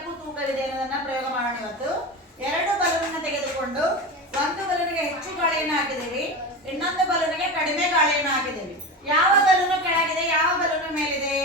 ಇದಕ್ಕೂ ತೂಕವಿದೆ ಅನ್ನೋದನ್ನ ಪ್ರಯೋಗ ಮಾಡೋಣ ಇವತ್ತು. 2 ಬಲೂನ್ ತೆಗೆದುಕೊಂಡು ಒಂದು ಬಲೂನ್ಗೆ ಹೆಚ್ಚು ಗಾಳಿಯನ್ನು ಹಾಕಿದ್ದೀವಿ, ಇನ್ನೊಂದು ಬಲೂನ್ಗೆ ಕಡಿಮೆ ಗಾಳಿಯನ್ನು ಹಾಕಿದ್ದೀವಿ. ಯಾವ ಬಲೂನು ಕೆಳಗಿದೆ, ಯಾವ ಬಲೂನು ಮೇಲಿದೆ?